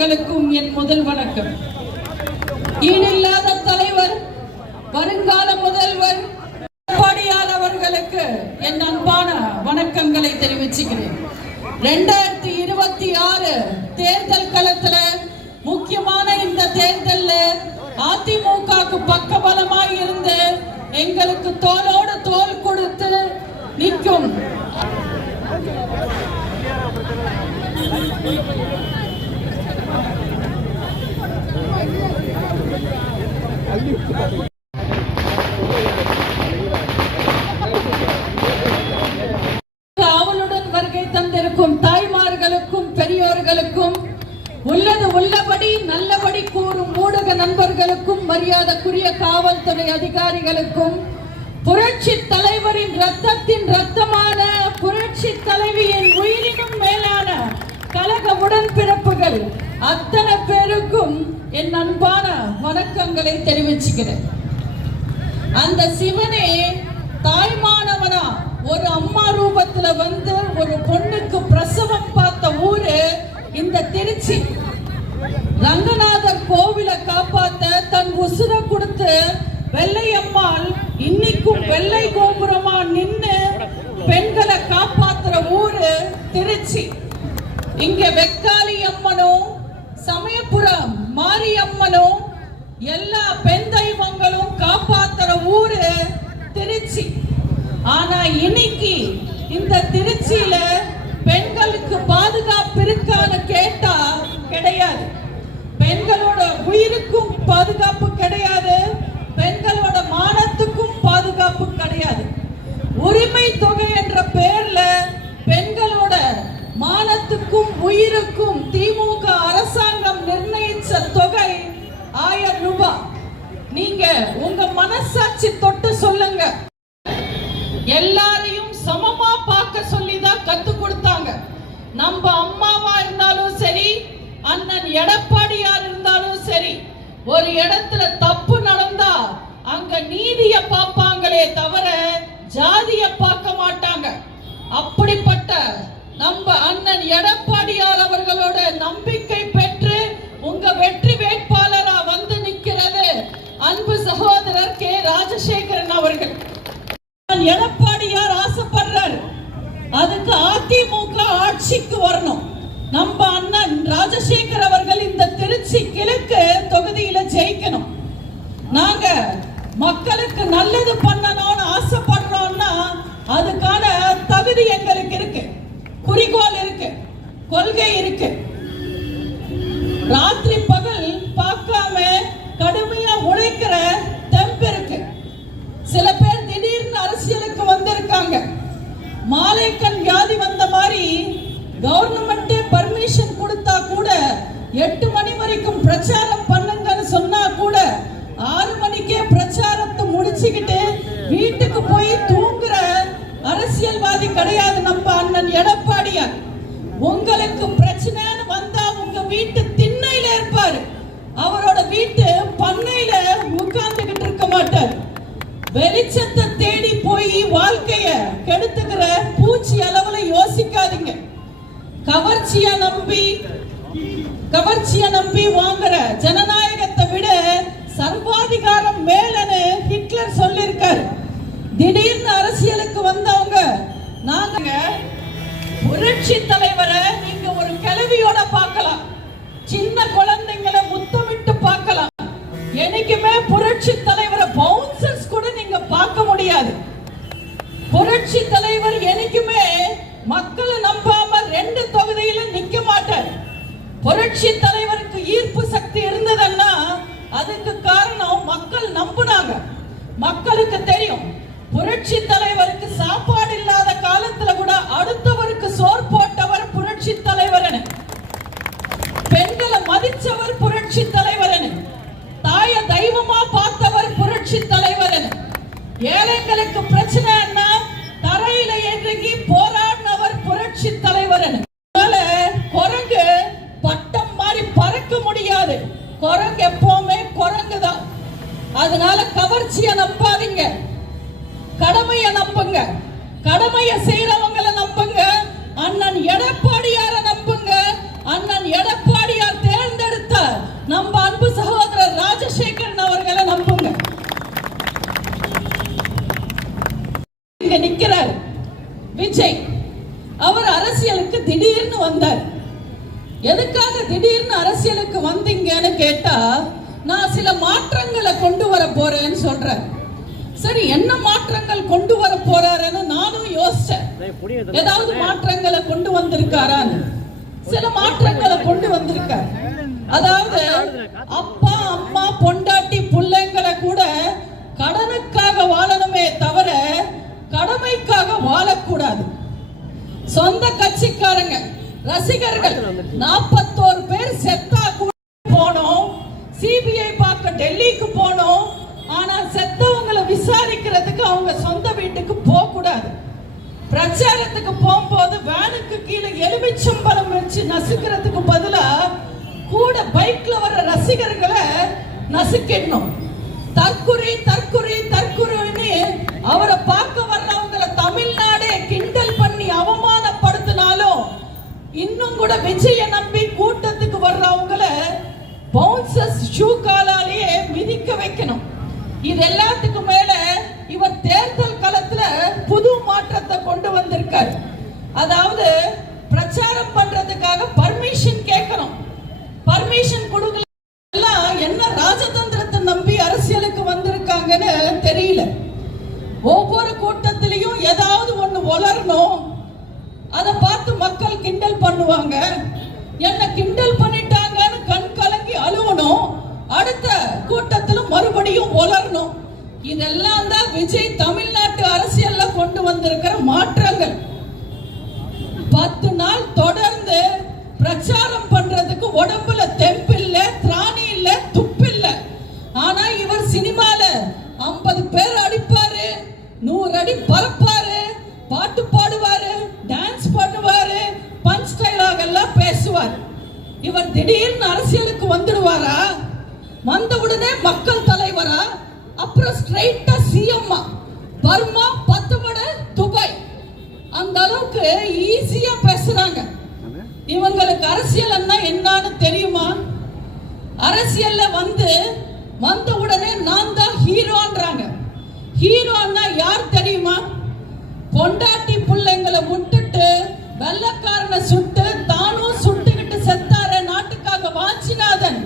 அவர்களுக்கும் என் முதல் வணக்கம். ஈடில்லாத தலைவர், வருங்கால முதல்வர் எடப்பாடியார் அவர்களுக்கு என் அன்பான வணக்கங்களை தெரிவிச்சுக்கிறேன். 2026 தேர்தல் களத்துல முக்கியமான இந்த தேர்தலில் அதிமுகவுக்கு பக்கபலமாய் இருந்து எங்களுக்கு தோளோடு தோள் கொடுத்து நிற்கும் அவளுடன் வருகை தந்திருக்கும் தாய்மார்களுக்கும் பெரியோர்களுக்கும், உள்ளது உள்ளபடி நல்லபடி கூறும் ஊடக நண்பர்களுக்கும், மரியாதைக்குரிய காவல்துறை அதிகாரிகளுக்கும், புரட்சி தலைவரின் ரத்தத்தின் ரத்தமான புரட்சி தலைவியின் உயிரினும் மேலான கழக உடன்பிறப்புகள் அத்தனை பேருக்கும் என் அன்பான வணக்கங்களை தெரிவிச்சுக்கிறேன். அந்த சிவனே தாய்மானவனா ஒரு அம்மா ரூபத்துல வந்து ஒரு பொண்ணுக்கு பிரசவம் பார்த்த ஊரு இந்த திருச்சி. ரங்கநாதர் கோவிலை காப்பாத்த தன் உசுர கொடுத்து வெள்ளையம்மாள் இன்னைக்கும் வெள்ளை கோபுரமா நின்னு பெண்களை காப்பாத்துற ஊரு திருச்சி. இங்க வெக்காளி அம்மனும் சமயபுரம் மாரியம்மனும் எல்லா பெண் தெய்வங்களும் காப்பாத்துற ஊரு திருச்சி. ஆனா இன்னைக்கு இந்த திருச்சியில பெண்களுக்கு பாதுகாப்பு இருக்கான்னு கேட்டா கிடையாது. பெண்களோட உயிருக்கும் பாதுகாப்பு கிடையாது, பெண்களோட மானத்துக்கும் பாதுகாப்பு கிடையாது. உரிமை தொகை என்ற பெயர்ல பெண்களோட மானத்துக்கும் உயிருக்கும் திமுக அரசாங்கம் நிர்ணயிச்ச தொகை 1000 ரூபாய். நீங்க உங்க மனசாட்சி தொட்டு சொல்லுங்க. எல்லாரையும் சமமா பார்க்க சொல்லிதான் கத்து கொடுத்தாங்க. நம்ம அம்மாவா இருந்தாலும் சரி, அண்ணன் எடப்பாடியார் இருந்தாலும் சரி, ஒரு இடத்துல தப்பு நடந்தா அங்க நீதிய பார்ப்பாங்களே தவிர ஜாதிய பார்க்க மாட்டாங்க. அப்படிப்பட்ட நம்ம அண்ணன் எடப்பாடியார் அவர்களோட நம்பிக்கை பெற்று உங்க வெற்றி வேட்பாளரா வந்து நிக்கிறது அன்பு சகோதரர் கே ராஜசேகரன் அவர்கள். எடப்பாடியார் ஆசைப்படுறார், அதுக்கு அதிமுக ஆட்சிக்கு வரணும். நம்ம அண்ணன் ராஜசேகர் அவர்கள் இந்த திருச்சி கிழக்கு தொகுதியில ஜெயிக்கணும். நாங்க மக்களுக்கு நல்லது பண்ணணும்னு ஆசைப்படுறோம்னா அதுக்கான தகுதி எங்களுக்கு இருக்கு, குறிக்கோள் இருக்கு, கொள்கை இருக்கு. ராத்திரி பகல் பார்க்காம கடுமையா உழைக்கிற தெம்பு இருக்கு. சில பேர் திடீர்னு அரசியலுக்கு வந்திருக்காங்க. மாலைக்கண் வியாதி வந்த மாதிரி கவர்மெண்ட் பர்மிஷன் கொடுத்தா கூட 8 மணி வரைக்கும் பிரச்சாரம் பண்ணுங்கன்னு சொன்னா கூட 6 மணிக்கே பிரச்சாரத்தை முடிச்சுக்கிட்டு வீட்டுக்கு போய் தூங்குற அரசியல்வாதி கிடையாது நம்ம அண்ணன் எடப்பாடியார். உங்களுக்கு பிரச்சனைன்னு வந்தா உங்க வீட்டு திண்ணையில இருப்பாரு, அவரோட வீட்டு பண்ணையில உட்கார்ந்துகிட்டு இருக்க மாட்டார். வெளிச்சத்தை தேடி போய் வாழ்க்கைய கெடுத்துக்கிற பூச்சி அளவுல யோசிக்காதீங்க. கவர்ச்சிய நம்பி வாங்குற ஜனநாயகத்தை விட சர்வாதிகாரம் மேலன்னு ஹிட்லர் சொல்லிருக்காரு. திடீர்னு அரசியலுக்கு வந்தவங்க நாங்க புரட்சி தலைவரை நீங்க ஒரு கிழவியோட பார்க்கலாம், சின்ன குழந்தைங்களை முத்தமிட்டு பார்க்கலாம். என்னைக்குமே புரட்சி தலைவரை பவுன்சர்ஸ் கூட நீங்க பார்க்க முடியாது. புரட்சி தலைவர் என்னைக்குமே மக்களை நம்பாம 2 தொகுதியில நிக்க மாட்டார். புரட்சி தலைவருக்கு ஈர்ப்பு சக்தி இருந்ததுன்னா அதுக்கு காரணம் மக்கள் நம்பினாங்க. மக்களுக்கு தெரியும் புரட்சி தலைவருக்கு சாப்பாடு இல்லாத காலத்துல கூட அடுத்தவருக்கு சோறு போட்டவர் புரட்சி தலைவர். பெண்களை மதிச்சவர் புரட்சி தலைவர். தாய தெய்வமா பார்த்தவர் புரட்சி தலைவர். ஏழைகளுக்கு பிரச்சனைன்னா தரையில இறங்கி போராடினவர் புரட்சி தலைவர். குரங்கு பட்டம் மாதிரி பறக்க முடியாது, குரங்கு எப்பவுமே குரங்குதான். அதனால கவர்ச்சியை நம்பாதீங்க, கடமைய நம்புங்க. கடமைய செய்யறவங்களை நம்புங்க. அண்ணன் எடப்பாடியார நம்புங்க. அண்ணன் எடப்பாடியார் தேர்ந்த விஜய். அவர் அரசியலுக்கு திடீர்னு வந்தார். எதுக்காக திடீர்னு அரசியலுக்கு வந்தீங்கன்னு கேட்டா, நான் சில மாற்றங்களை கொண்டு வர போறேன்னு சொல்றேன். சரி, என்ன மாற்றங்கள் கொண்டு வர போறாருன்னு நானும் யோசிச்சேன். ஏதாவது மாற்றங்களை கொண்டு வந்திருக்காரான்னு. சில மாற்றங்களை கொண்டு வந்திருக்கார். அதாவது அப்பா அம்மா பொண்டாட்டி பிள்ளைங்களை கூட கடனுக்காக வாழணுமே தவிர கடமைக்காக வாழக்கூடாது. சொந்த கட்சிக்காரங்க ரசிகர்கள் 41 பேர் செத்தா கூட போனோம், சிபிஐ பார்க்க டெல்லிக்கு போனோம். ஆனா செத்தவங்களை விசாரிக்கிறதுக்கு அவங்க சொந்த வீட்டுக்கு போக கூடாது. பிரச்சாரத்துக்கு போகும்போது வேனுக்கு கீழே எலுமிச்சம்பழம் வச்சு நசுக்கிறதுக்கு பதிலா கூட பைக்ல வர ரசிகர்களை நசுக்கிடணும். தற்குறி தற்குறி தற்குறின்னு அவரை பார்க்க வர்றவங்களை தமிழ்நாடே கிண்டல் பண்ணி அவமானப்படுத்தினாலும் இன்னும் கூட விஜய நம்பி கூட்டத்துக்கு வர்றவங்கள பவுன்சர்ஸ் ஷூ காலாலேயே மிதிக்க வைக்கணும். இது எல்லாத்துக்கும் மேல இவர் தேர்தல் களத்துல புது மாற்றத்தை கொண்டு வந்திருக்கார். அதாவது பிரச்சாரம் பண்றதுக்காக பர்மிஷன் கேட்கணும். பர்மிஷன் கொடுக்கல. என்ன ராஜதந்திரத்தை நம்பி அரசியலுக்கு வந்திருக்காங்கன்னு தெரியல. ஒவ்வொரு கூட்டத்திலையும் ஏதாவது ஒண்ணு வளரணும். அதை பார்த்து மக்கள் கிண்டல் பண்ணுவாங்க. என்ன கிண்டல் பண்ணிட்டாங்கன்னு கண் கலங்கி அழுவணும். அடுத்த கூட்டத்திலும் மறுபடியும் வளரணும். இதெல்லாம் தான் விஜய் தமிழ்நாட்டு அரசியல்ல கொண்டு வந்திருக்கிற மாற்றங்கள். 10 நாள் தொடர்ந்து பிரச்சாரம் பண்றதுக்கு உடம்புல தெம்பு இல்ல, திராணி இல்ல, துப்பு இல்ல. ஆனா இவர் சினிமால 50 பேர் அடிப்பாரு, 100 அடி பறப்பாரு, பாட்டு பாடுவாரு, டான்ஸ் பண்ணுவாரு, பஞ்ச் டைலாக் எல்லாம் பேசுவார். இவர் திடீர்னு அரசியலுக்கு வந்துடுவாரா? வந்த உடனே மக்கள் தலைவரா? அப்புறம் ஸ்ட்ரைட்டா சிஎம். பர்மா 10 மடை துபாய். அந்த அளவுக்கு ஈஸியா பேசுறாங்க. இவங்களுக்கு அரசியல் என்னன்னு தெரியுமா? அரசியல்ல வந்த உடனே நான் தான் ஹீரோன்றாங்க. ஹீரோன்னா யார் தெரியுமா? பொண்டாட்டி பிள்ளைங்களை விட்டுட்டு வெள்ளக்காரனை சுட்டு தானும் சுட்டுக்கிட்டு செத்தார நாட்டுக்காக வாஞ்சிநாதன்,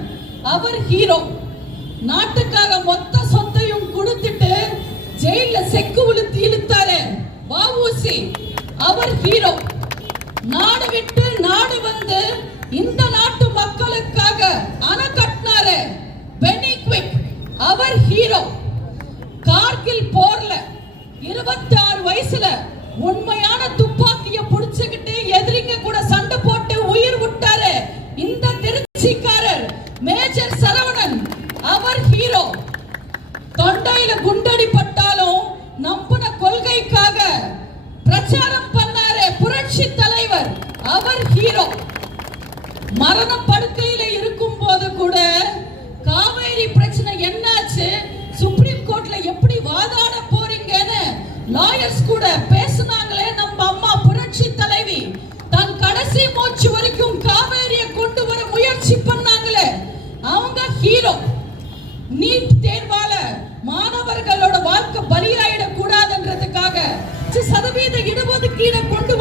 அவர் ஹீரோ. நாட்டுக்காக மொத்த சொத்தையும் கொடுத்துட்டு ஜெயில செக்கு உளுத்தி இழுத்தாரு வஉசி, அவர் ஹீரோ. நாடு விட்டு நாடு வந்து இந்த நாட்டு மக்களுக்காக அணை கட்டினாரு பெனி குவிக், அவர் ஹீரோ. கார்கில் போர்ல 26 வயசுல உண்மையான துப்பாக்கிய புடிச்சுக்கிட்டு எதிரிங்க கூட சண்டை போட்டு உயிர் விட்டாரு இந்த திருச்சிக்காரர் மேஜர் சரவணன், அவர் ஹீரோ. தொண்டையில குண்டடி பட்டாலும் நம்பின கொள்கைக்காக பிரச்சாரம் பண்ணாரு புரட்சி தலைவர், அவர் ஹீரோ. மரண படுக்கையில இருக்கும் போது கூட காவேரி பிரச்சனை என்னாச்சு, சுப்ரீம் கோர்ட்ல எப்படி வாதாட போறீங்கன்னு லாயர்ஸ் கூட பேசினாங்களே நம்ம அம்மா புரட்சி தலைவி. தன் கடைசி மூச்சு வரைக்கும் காவேரியை கொண்டு வர முயற்சி பண்ணாங்களே, அவங்க ஹீரோ. நீட் தேர்வால மாணவர்களோட வாழ்க்கை பலியாயிட கூடாதுன்றதுக்காக 10% இடஒதுக்கீடு கொண்டு